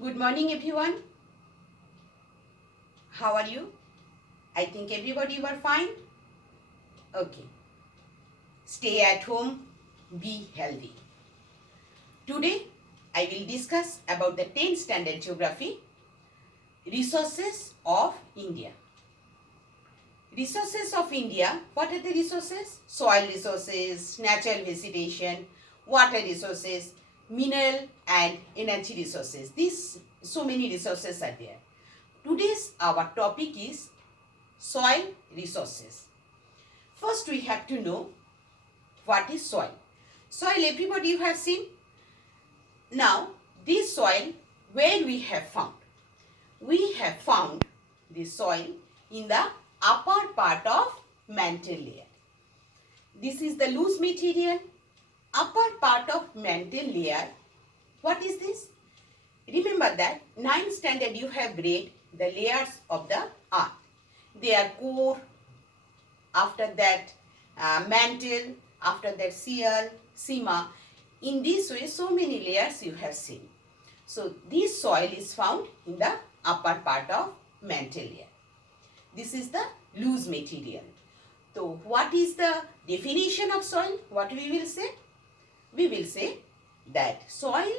Good morning, everyone. How are you? I think everybody were fine. Okay. Stay at home, be healthy. Today, I will discuss about the 10th standard geography, resources of India. Resources of India, what are the resources? Soil resources, natural vegetation, water resources, mineral and energy resources. These so many resources are there. Today's our topic is soil resources. First, we have to know what is soil. Soil, everybody you have seen. Now, this soil, where we have found? We have found this soil in the upper part of mantle layer. This is the loose material. Upper part of mantle layer. What is this? Remember that 9th standard you have read the layers of the earth. They are core, after that mantle, after that seal, sima. In this way, so many layers you have seen. So, this soil is found in the upper part of mantle layer. This is the loose material. So, what is the definition of soil? What we will say? We will say that soil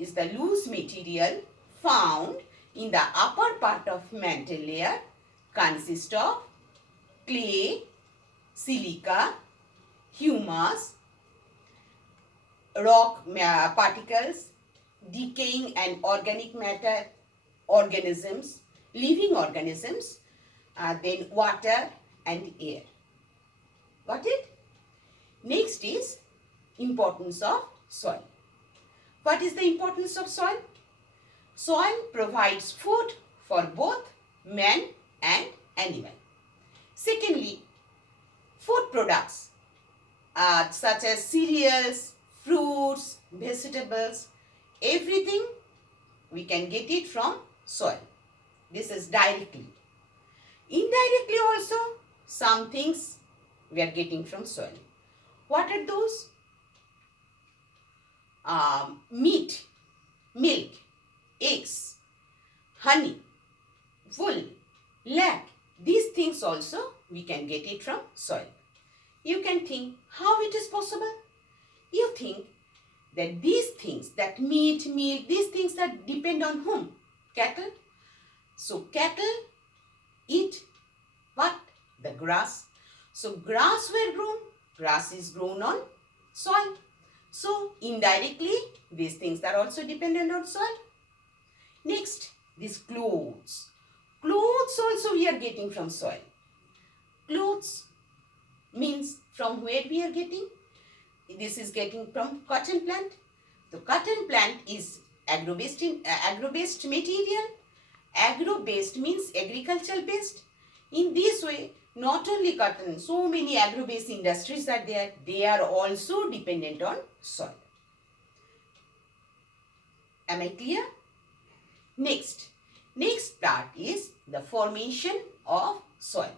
is the loose material found in the upper part of mantle layer, consists of clay, silica, humus, rock particles, decaying and organic matter, organisms, living organisms, then water and air. Got it? Next is importance of soil. What is the importance of soil? Soil provides food for both man and animal. Secondly, food products such as cereals, fruits, vegetables, everything we can get it from soil. This is directly. Indirectly also, some things we are getting from soil. What are those? Meat, milk, eggs, honey, wool, lac. These things also we can get it from soil. You can think how it is possible. You think that these things, that meat, milk, these things that depend on whom? Cattle. So cattle eat what? The grass. So grass were grown. Grass is grown on soil. So indirectly these things are also dependent on soil. Next, these clothes. Clothes also we are getting from soil. Clothes means from where we are getting? This is getting from cotton plant. The cotton plant is agro-based material. Agro-based means agricultural based. In this way, not only cotton, so many agro-based industries are there. They are also dependent on soil. Am I clear? Next part is the formation of soil.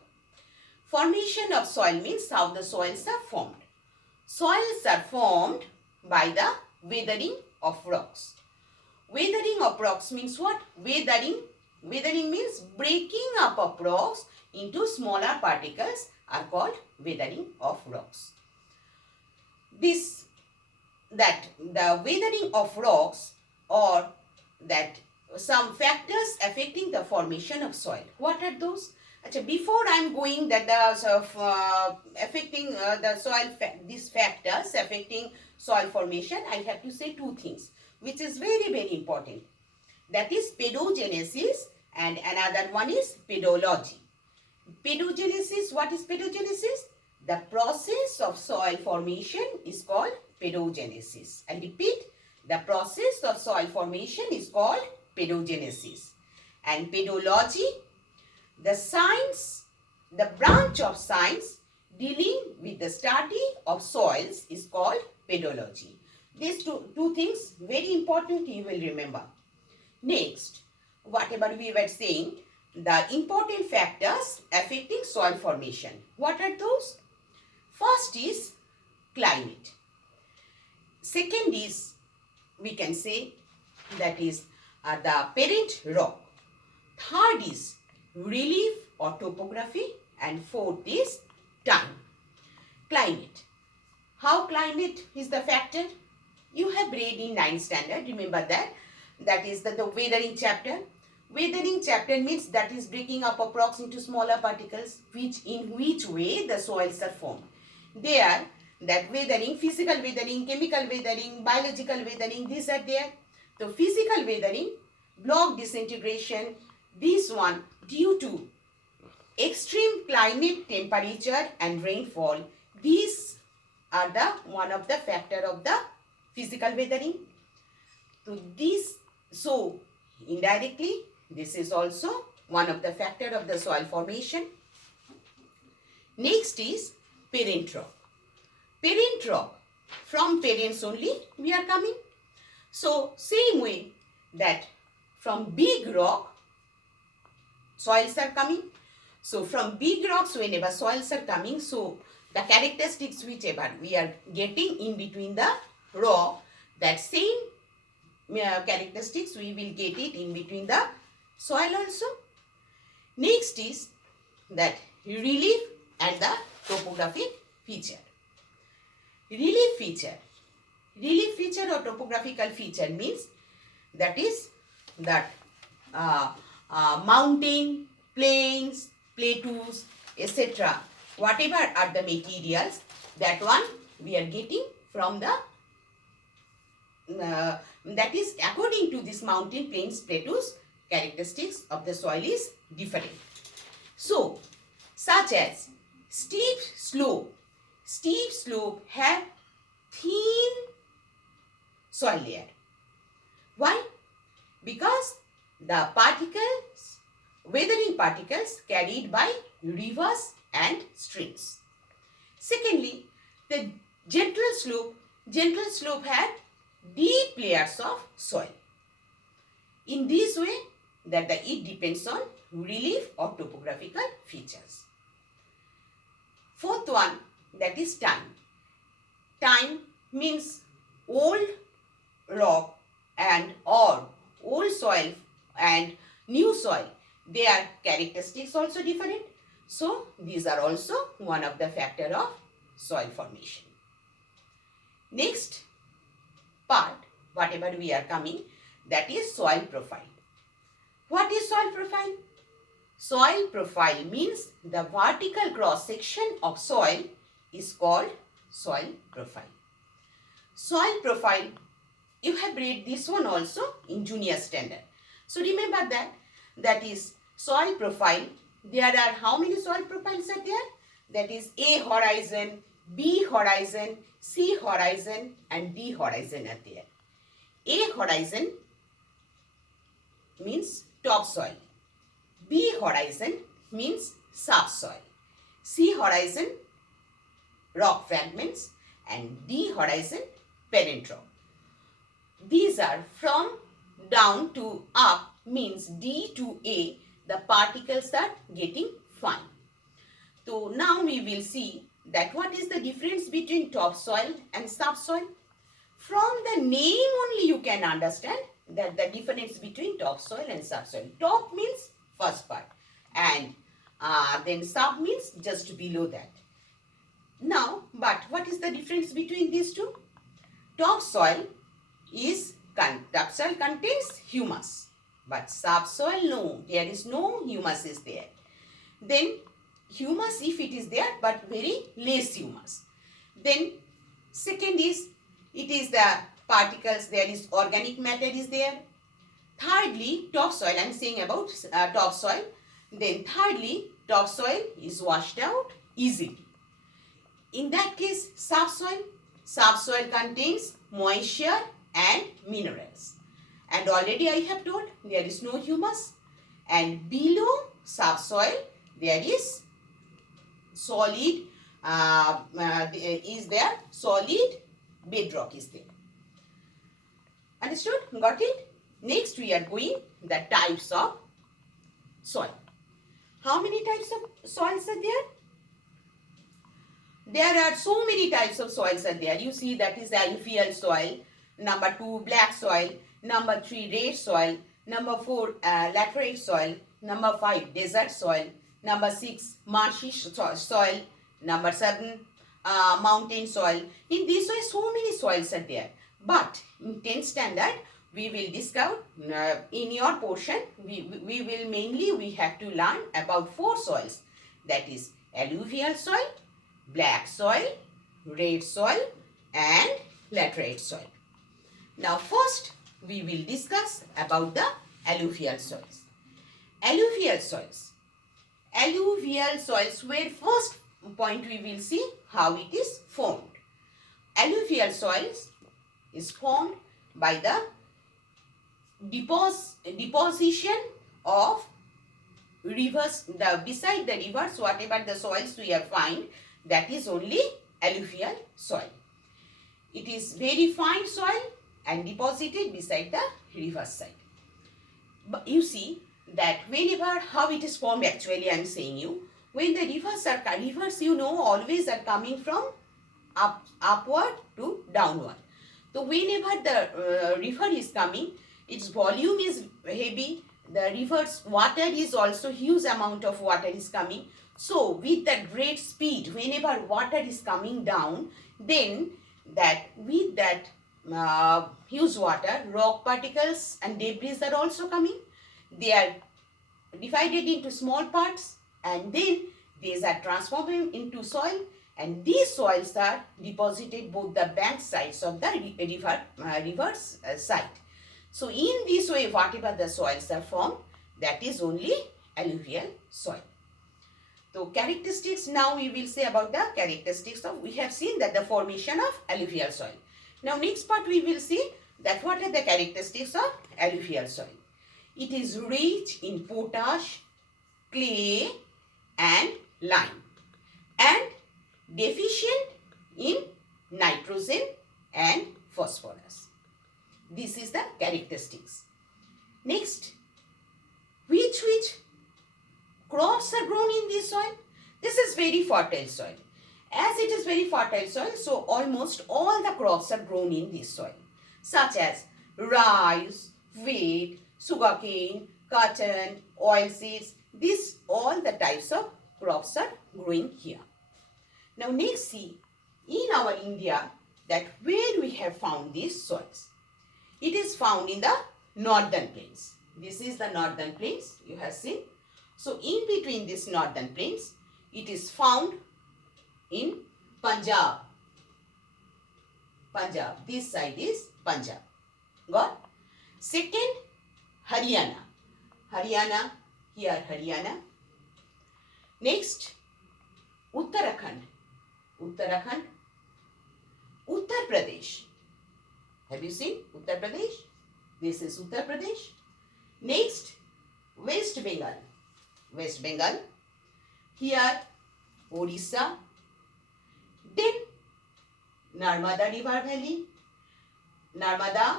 Formation of soil means how the soils are formed. Soils are formed by the weathering of rocks. Weathering of rocks means what? Weathering means breaking up of rocks into smaller particles are called weathering of rocks. The weathering of rocks, or that some factors affecting the formation of soil. What are those? Before I am going that affecting the soil, these factors affecting soil formation, I have to say two things, which is very, very important. That is pedogenesis and another one is pedology. Pedogenesis, what is pedogenesis? The process of soil formation is called pedogenesis. I repeat, the process of soil formation is called pedogenesis. And pedology, the science, the branch of science dealing with the study of soils is called pedology. These two things very important, you will remember. Next, whatever we were saying, the important factors affecting soil formation. What are those? First is climate. Second is, we can say, that is the parent rock. Third is relief or topography, and fourth is time. Climate. How climate is the factor? You have read in 9th standard, remember that. That is the weathering chapter. Weathering chapter means that is breaking up of rocks into smaller particles, in which way the soils are formed. There, that weathering, physical weathering, chemical weathering, biological weathering, these are there. So physical weathering, block disintegration, this one due to extreme climate, temperature and rainfall, these are the one of the factor of the physical weathering. So indirectly this is also one of the factor of the soil formation. Next is parent rock. Parent rock, from parents only we are coming. So same way that from big rock soils are coming. So from big rocks, whenever soils are coming, so the characteristics whichever we are getting in between the rock, that same characteristics we will get it in between the soil also. Next is that relief and the topographic feature. Relief feature or topographical feature means that is that mountain, plains, plateaus, etc. Whatever are the materials, that one we are getting from the that is according to this mountain, plains, plateaus, characteristics of the soil is different. So, such as steep slope have thin soil layer. Why? Because the particles, weathering particles carried by rivers and streams. Secondly, the gentle slope had deep layers of soil. In this way, that it depends on relief or topographical features. Fourth one, that is time. Time means old rock and or old soil and new soil, their characteristics also different. So these are also one of the factor of soil formation. Next part, whatever we are coming, that is soil profile. What is soil profile? Soil profile means the vertical cross section of soil is called soil profile. Soil profile, you have read this one also in junior standard. So remember that is soil profile. There are how many soil profiles are there? That is A horizon, B horizon, C horizon and D horizon are there. A horizon means topsoil. B horizon means subsoil. C horizon rock fragments and D horizon parent rock. These are from down to up means D to A, the particles are getting fine. So now we will see that what is the difference between topsoil and subsoil. From the name only you can understand that the difference between topsoil and subsoil. Top means first part and then sub means just below that. Now, but what is the difference between these two? Topsoil contains humus, but subsoil no, there is no humus is there. Then humus if it is there, but very less humus. Then second is it is the particles, there is organic matter is there. Thirdly, topsoil, I am saying about topsoil. Then thirdly, topsoil is washed out easily. In that case, subsoil contains moisture and minerals. And already I have told there is no humus. And below subsoil, there is solid, solid bedrock is there. Understood? Got it? Next we are going the types of soil. How many types of soils are there? There are so many types of soils are there. You see that is alluvial soil. Number 2, black soil. Number 3, red soil. Number 4, laterite soil. Number 5, desert soil. Number 6, marshy soil. Number 7, mountain soil. In this way, so many soils are there. But in 10th standard, we will discover in your portion, we have to learn about 4 soils. That is alluvial soil, black soil, red soil and laterite soil. Now first we will discuss about the alluvial soils. Alluvial soils. Alluvial soils, where first point we will see how it is formed. Alluvial soils is formed by the deposition of rivers, beside the rivers, whatever the soils we have find, that is only alluvial soil. It is very fine soil and deposited beside the river side. But you see that whenever, how it is formed actually, I am saying you, when the rivers you know always are coming from upward to downward. So whenever the river is coming, its volume is heavy, the river's water is also huge amount of water is coming. So with that great speed, whenever water is coming down, then that with that huge water, rock particles and debris are also coming. They are divided into small parts and then these are transformed into soil, and these soils are deposited both the bank sides of the river's side. So in this way, whatever the soils are formed, that is only alluvial soil. So characteristics, now we will say about the characteristics of, we have seen that the formation of alluvial soil. Now next part we will see that what are the characteristics of alluvial soil. It is rich in potash, clay and lime and deficient in nitrogen and phosphorus. This is the characteristics. Next, which crops are grown in this soil? This is very fertile soil. As it is very fertile soil, so almost all the crops are grown in this soil, such as rice, wheat, sugarcane, cotton, oilseeds. These all the types of crops are growing here. Now next, see in our India that where we have found these soils. It is found in the northern plains. This is the northern plains you have seen. So in between this northern plains, it is found in Punjab. Punjab. This side is Punjab. Got? Second, Haryana. Haryana. Here Haryana. Next, Uttarakhand. Uttarakhand. Uttar Pradesh. Have you seen Uttar Pradesh? This is Uttar Pradesh. Next, West Bengal. West Bengal. Here, Odisha. Then, Narmada River Valley. Narmada,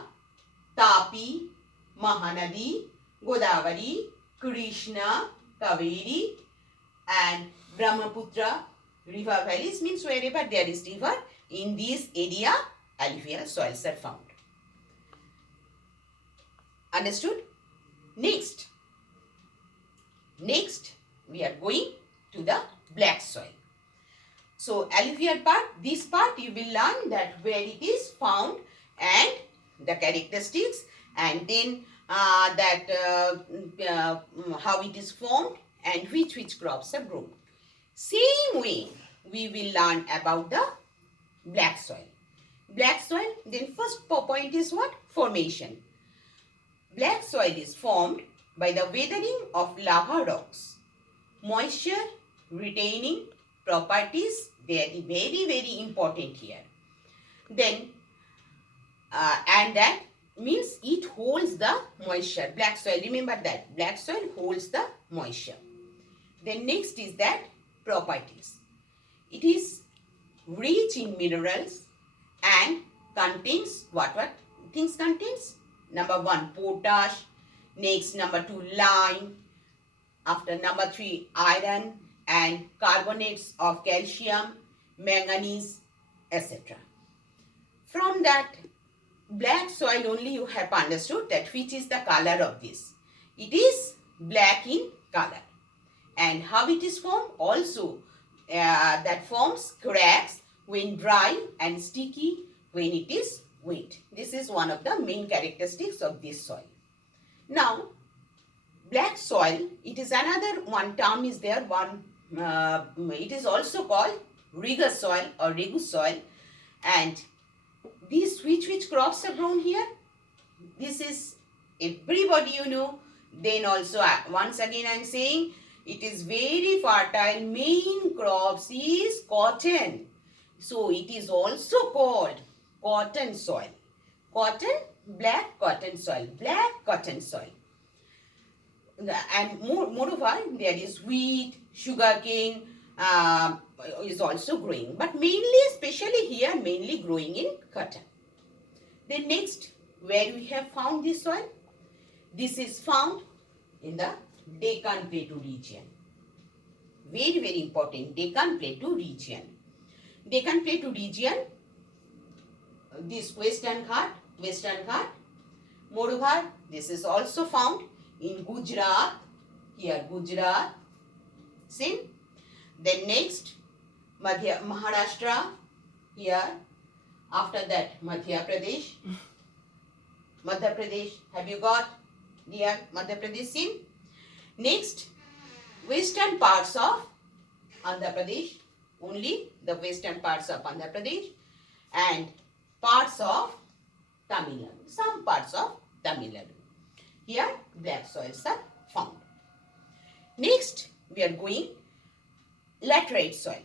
Tapi, Mahanadi, Godavari, Krishna, Kaveri and Brahmaputra river valleys, means wherever there is river, in this area alluvial soils are found. Understood? Next we are going to the black soil. So alluvial part, this part you will learn that where it is found and the characteristics, and then how it is formed and which crops are grown. Same way we will learn about the black soil. Black soil, then first point is what? Formation. Black soil is formed by the weathering of lava rocks. Moisture retaining properties, they are very important here. Then and that means it holds the moisture. Black soil, remember that black soil holds the moisture. Then next is that properties. It is rich in minerals and contains what things contains? Number 1, potash. Next, number 2, lime. After number 3, iron and carbonates of calcium, manganese, etc. From that black soil only you have understood that which is the color of this. It is black in color. And how it is formed? Also, that forms cracks when dry and sticky when it is wet. This is one of the main characteristics of this soil. Now, black soil, it is another one term is there. It is also called rigor soil or regu soil. And these which crops are grown here? This is everybody you know. Then also once again I am saying it is very fertile. Main crops is cotton. So it is also called cotton soil. Cotton, black cotton soil. Black cotton soil. And moreover, there is wheat, sugarcane is also growing. But mainly, especially here, mainly growing in cotton. Then next, where we have found this soil? This is found in the Deccan Plateau region. Very, very important, Deccan Plateau region. Deccan Plateau region, this Western Ghat. Moreover, this is also found in Gujarat, here Gujarat, see. Then next, Maharashtra, here. After that, Madhya Pradesh. Madhya Pradesh, have you got? Here, Madhya Pradesh seen. Next, western parts of Andhra Pradesh, only the western parts of Andhra Pradesh and parts of Tamil Nadu, some parts of Tamil Nadu. Here, black soils are found. Next, we are going laterite soil.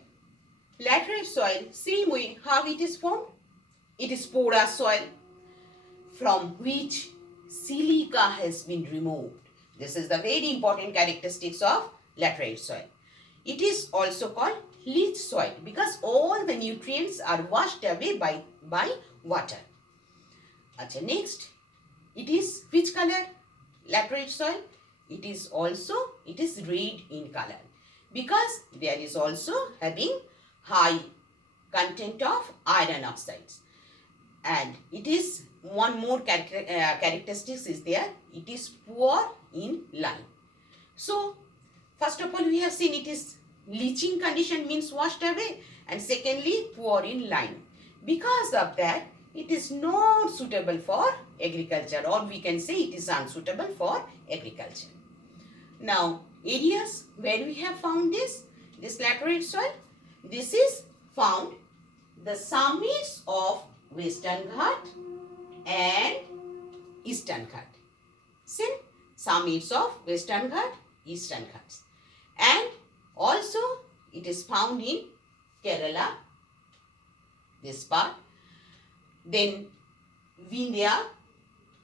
Laterite soil, same way how it is formed. It is porous soil from which silica has been removed. This is the very important characteristics of laterite soil. It is also called leach soil because all the nutrients are washed away by water. Achha, next, it is which color? Laterite soil. It is red in color because there is also having high content of iron oxides. And it is one more characteristics is there. It is poor in lime. So, first of all, we have seen it is leaching condition means washed away, and secondly, poor in lime. Because of that, it is not suitable for agriculture, or we can say it is unsuitable for agriculture. Now, areas where we have found this laterite soil, this is found the summits of Western Ghat and Eastern Ghat. See, summits of Western Ghat, Eastern Ghats. And also it is found in Kerala, this part. Then Vindhya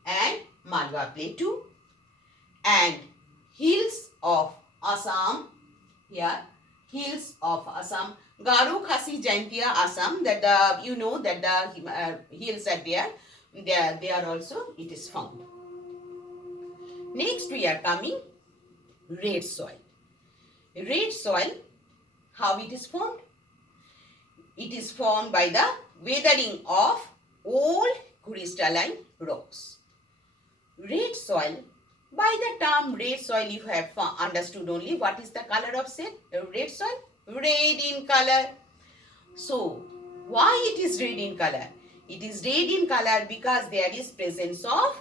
and Malwa Plateau and hills of Assam, here hills of Assam, Garo Khasi Jaintia Assam, that you know that the hills are there also it is found. Next we are coming red soil. Red soil, how it is formed? It is formed by the weathering of old crystalline rocks. Red soil, by the term red soil you have understood only what is the color of red soil? Red in color. So, why it is red in color? It is red in color because there is presence of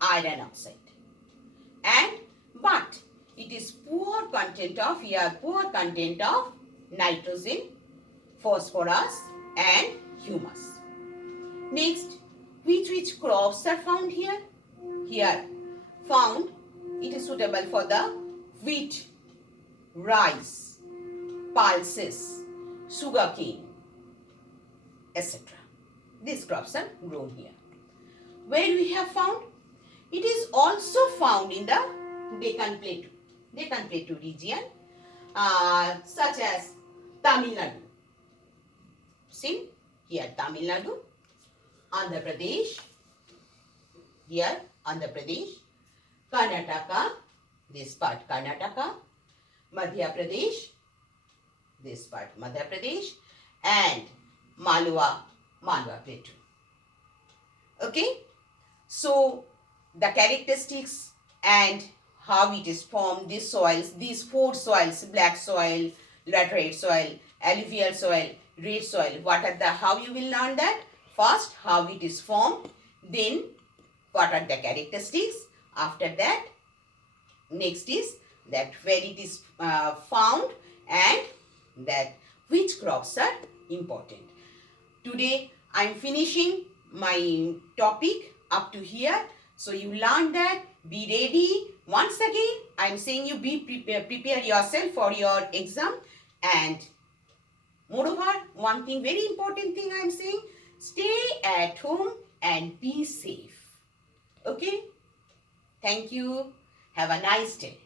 iron oxide. But it is poor content of nitrogen, phosphorus and humus. Next, which crops are found here? Here, found it is suitable for the wheat, rice, pulses, sugarcane, etc. These crops are grown here. Where we have found? It is also found in the Deccan Plateau region, such as Tamil Nadu. See, here Tamil Nadu, Andhra Pradesh, here Andhra Pradesh, Karnataka, this part Karnataka, Madhya Pradesh, this part Madhya Pradesh, and Malwa Plateau. Okay, so the characteristics and how it is formed, these soils, these four soils, black soil, laterite soil, alluvial soil, red soil, what are the, how you will learn that? First, how it is formed, then what are the characteristics, after that, next is that where it is found, and that which crops are important. Today I am finishing my topic up to here. So you learn that, be ready. Once again I am saying you be prepare yourself for your exam, and moreover one thing, very important thing I am saying, stay at home and be safe. Okay, thank you, have a nice day.